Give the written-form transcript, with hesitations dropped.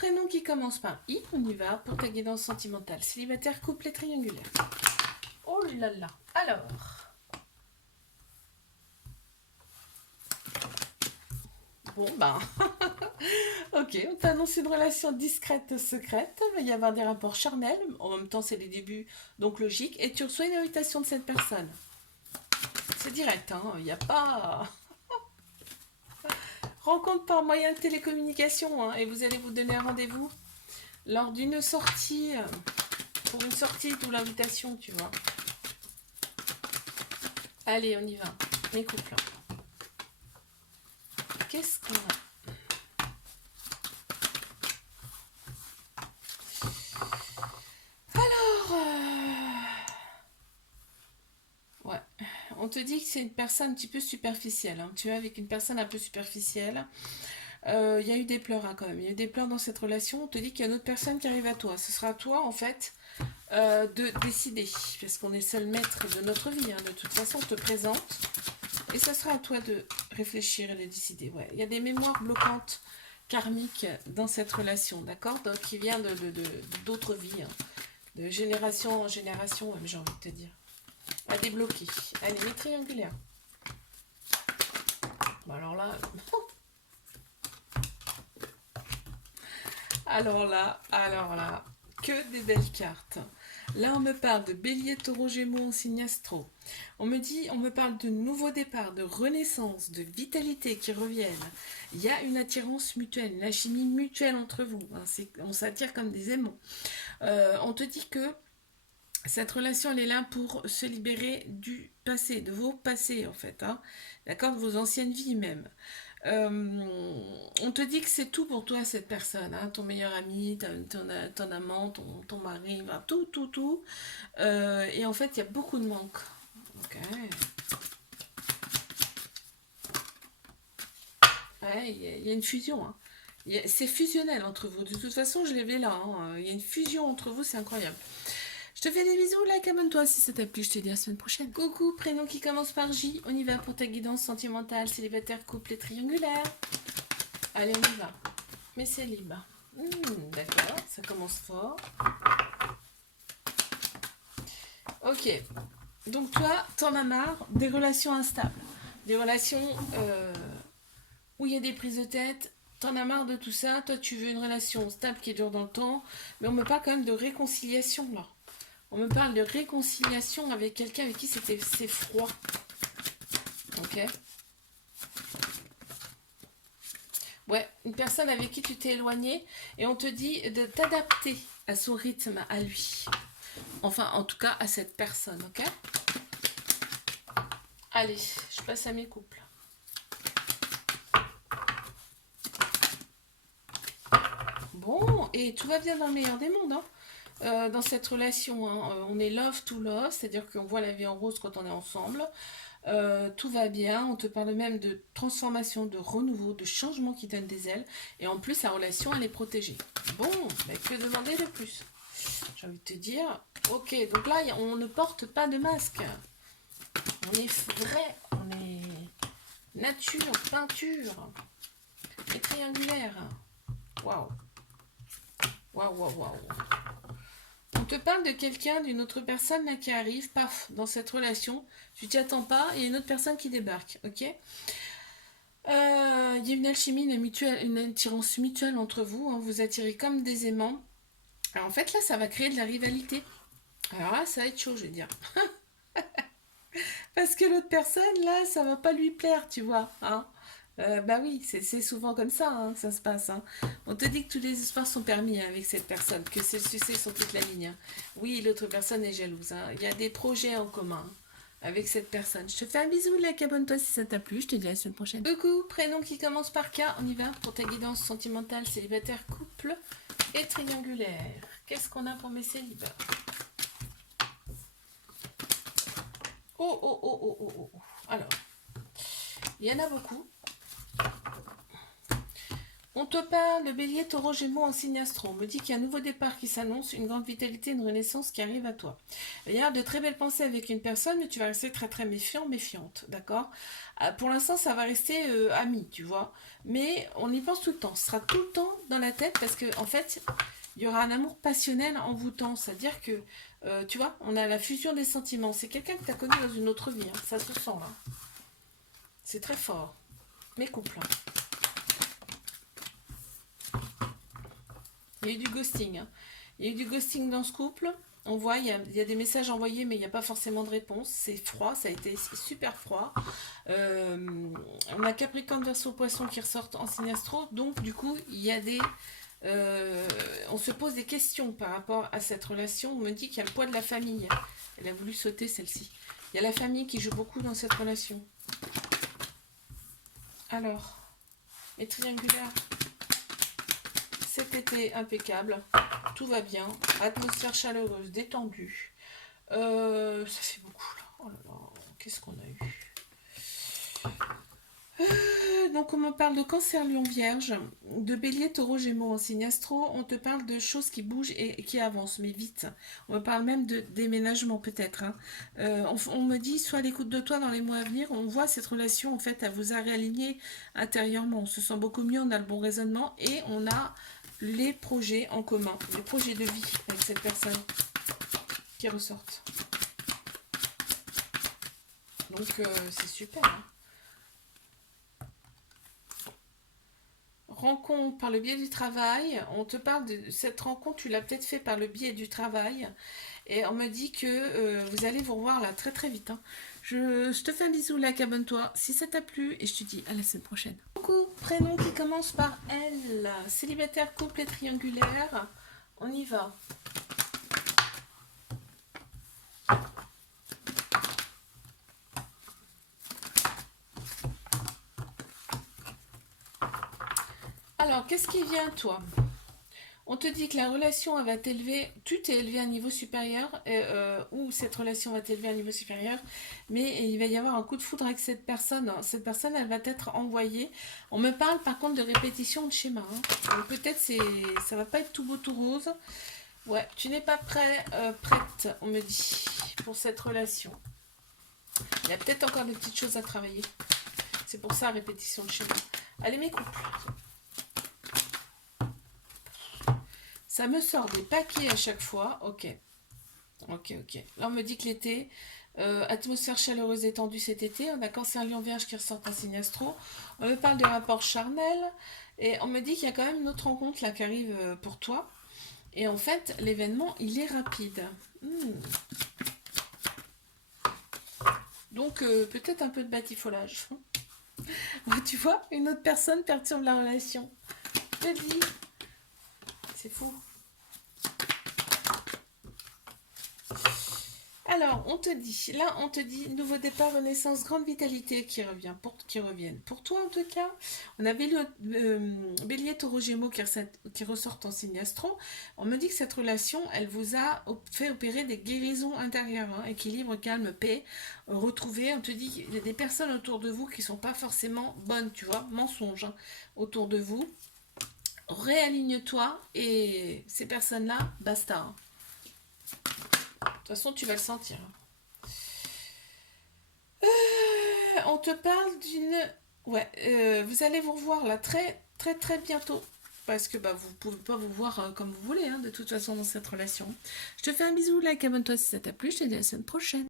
prénom qui commence par I, on y va pour ta guidance sentimentale. Célibataire, couple et triangulaire. Oh là là. Alors. Bon ben. Ok, on t'annonce une relation discrète, secrète. Il va y avoir des rapports charnels. En même temps, c'est les débuts, donc logique. Et tu reçois une invitation de cette personne. C'est direct, hein. Il n'y a pas. Rencontre par moyen de télécommunication, hein, et vous allez vous donner un rendez-vous lors d'une sortie, pour une sortie ou l'invitation, tu vois. Allez, on y va. Mes couples. Qu'est-ce qu'on a? Alors, ouais, on te dit que c'est une personne un petit peu superficielle, hein. Tu es avec une personne un peu superficielle. Il y a eu des pleurs, hein, quand même. Il y a eu des pleurs dans cette relation. On te dit qu'il y a une autre personne qui arrive à toi. Ce sera à toi, en fait, de décider. Parce qu'on est seul maître de notre vie, hein. De toute façon, on te présente. Et ce sera à toi de réfléchir et de décider. Ouais. Il y a des mémoires bloquantes karmiques dans cette relation, d'accord? Donc, qui vient d'autres vies, hein. De génération en génération, j'ai envie de te dire. À débloquer. Allez, les triangulaires. Bon, alors là... alors là, que des belles cartes. Là, on me parle de bélier, taureau, gémeaux en signe astro. On me parle de nouveau départ, de renaissance, de vitalité qui reviennent. Il y a une attirance mutuelle, une alchimie mutuelle entre vous, hein. On s'attire comme des aimants. On te dit que cette relation, elle est là pour se libérer du passé, de vos passés en fait, hein. D'accord, de vos anciennes vies même. On te dit que c'est tout pour toi cette personne, hein, ton meilleur ami, ton amant, ton mari, enfin, tout. Et en fait, il y a beaucoup de manque. Ok. Ouais, il y a une fusion, hein. C'est fusionnel entre vous. De toute façon, je l'ai vu là, hein. Il y a une fusion entre vous, c'est incroyable. Je te fais des bisous, like, abonne-toi si ça t'a plu, je te dis à la semaine prochaine. Coucou, prénom qui commence par J, on y va pour ta guidance sentimentale, célibataire, couple et triangulaire. Allez, on y va. Mais c'est libre. D'accord, ça commence fort. Ok, donc toi, t'en as marre des relations instables, des relations où il y a des prises de tête. T'en as marre de tout ça, toi tu veux une relation stable qui dure dans le temps, mais on me parle quand même de réconciliation là. On me parle de réconciliation avec quelqu'un avec qui c'est froid. Ok. Ouais, une personne avec qui tu t'es éloigné et on te dit de t'adapter à son rythme, à lui. Enfin, en tout cas, à cette personne, ok? Allez, je passe à mes couples. Bon, et tout va bien dans le meilleur des mondes, hein. Dans cette relation, hein. On est love to love, c'est-à-dire qu'on voit la vie en rose quand on est ensemble. Tout va bien, on te parle même de transformation, de renouveau, de changement qui donne des ailes. Et en plus, la relation, elle est protégée. Bon, mais que demander de plus? J'ai envie de te dire, ok, donc là, on ne porte pas de masque. On est vrai, on est nature, peinture, et triangulaire. Waouh, waouh. On te parle de quelqu'un, d'une autre personne là qui arrive, paf, dans cette relation. Tu t'y attends pas, et une autre personne qui débarque, ok? Il y a une alchimie, une attirance mutuelle entre vous, hein. Vous attirez comme des aimants. Alors en fait là, ça va créer de la rivalité. Alors là, ça va être chaud, je vais dire. Parce que l'autre personne, là, ça va pas lui plaire, tu vois, hein. Bah oui, c'est souvent comme ça, hein, que ça se passe, hein. On te dit que tous les espoirs sont permis, hein, avec cette personne, que c'est le succès sur toute la ligne, hein. Oui, l'autre personne est jalouse, hein. Il y a des projets en commun avec cette personne. Je te fais un bisou, like, abonne-toi si ça t'a plu. Je te dis à la semaine prochaine. Coucou, prénom qui commence par K. On y va pour ta guidance sentimentale, célibataire, couple et triangulaire. Qu'est-ce qu'on a pour mes célibataires? Oh. Alors, il y en a beaucoup. On te parle de bélier, taureau, gémeaux en signe astro. On me dit qu'il y a un nouveau départ qui s'annonce, une grande vitalité, une renaissance qui arrive à toi. Il y a de très belles pensées avec une personne, mais tu vas rester très très méfiant, méfiante, d'accord? Pour l'instant, ça va rester ami, tu vois. Mais on y pense tout le temps. Ce sera tout le temps dans la tête parce que, en fait, il y aura un amour passionnel envoûtant. C'est-à-dire que, tu vois, on a la fusion des sentiments. C'est quelqu'un que tu as connu dans une autre vie, hein. Ça se sent, là. C'est très fort. Mes couples, hein. Il y a eu du ghosting, hein. Il y a eu du ghosting dans ce couple. On voit, il y a des messages envoyés, mais il n'y a pas forcément de réponse. C'est froid, ça a été super froid. On a Capricorne, Verseau, Poisson qui ressortent en signe astro. Donc, du coup, il y a des... on se pose des questions par rapport à cette relation. On me dit qu'il y a le poids de la famille. Elle a voulu sauter celle-ci. Il y a la famille qui joue beaucoup dans cette relation. Alors, les triangulaires. Cet été impeccable, tout va bien, atmosphère chaleureuse, détendue. Ça fait beaucoup là. Oh là là, qu'est-ce qu'on a eu? Donc on me parle de cancer, lion, vierge, de bélier, taureau, gémeaux en signe astro. On te parle de choses qui bougent et qui avancent, mais vite. On me parle même de déménagement peut-être, hein. On me dit, sois à l'écoute de toi dans les mois à venir. On voit cette relation, en fait, elle vous a réaligné intérieurement. On se sent beaucoup mieux, on a le bon raisonnement et on a les projets en commun, les projets de vie avec cette personne qui ressortent. Donc c'est super, hein. Rencontre par le biais du travail. On te parle de cette rencontre, tu l'as peut-être fait par le biais du travail. Et on me dit que vous allez vous revoir là très très vite, hein. Je te fais un bisou, like, abonne-toi si ça t'a plu et je te dis à la semaine prochaine. Coucou, prénom qui commence par L. Célibataire, couple et triangulaire. On y va. Alors, qu'est-ce qui vient à toi? On te dit que la relation elle va t'élever, tu t'es élevé à un niveau supérieur, ou cette relation va t'élever à un niveau supérieur, mais il va y avoir un coup de foudre avec cette personne. Cette personne, elle va être envoyée. On me parle par contre de répétition de schéma, hein. Donc, peut-être ça va pas être tout beau tout rose. Ouais, tu n'es pas prête, on me dit, pour cette relation. Il y a peut-être encore des petites choses à travailler. C'est pour ça, répétition de schéma. Allez, mes couples. Ça me sort des paquets à chaque fois. Ok. Ok, ok. Là, on me dit que l'été, atmosphère chaleureuse étendue cet été. On a Cancer, Lion, Vierge qui ressort un signe astro. On me parle de rapport charnel. Et on me dit qu'il y a quand même une autre rencontre là qui arrive pour toi. Et en fait, l'événement, il est rapide. Donc, peut-être un peu de batifolage. Tu vois, une autre personne perturbe la relation. Je te dis. C'est fou. Alors, on te dit, nouveau départ, renaissance, grande vitalité qui reviennent. Pour toi, en tout cas, on a Bélier, Taureau, Gémeaux qui ressortent en signe astro. On me dit que cette relation, elle vous a fait opérer des guérisons intérieures, hein, équilibre, calme, paix, retrouver. On te dit qu'il y a des personnes autour de vous qui sont pas forcément bonnes, tu vois, mensonges, hein, autour de vous. Réaligne-toi et ces personnes-là, basta, hein. De toute façon, tu vas le sentir. On te parle d'une... Ouais, vous allez vous revoir là très très très bientôt. Parce que bah, vous ne pouvez pas vous voir comme vous voulez, hein, de toute façon, dans cette relation. Je te fais un bisou, like, abonne-toi si ça t'a plu. Je te dis à la semaine prochaine.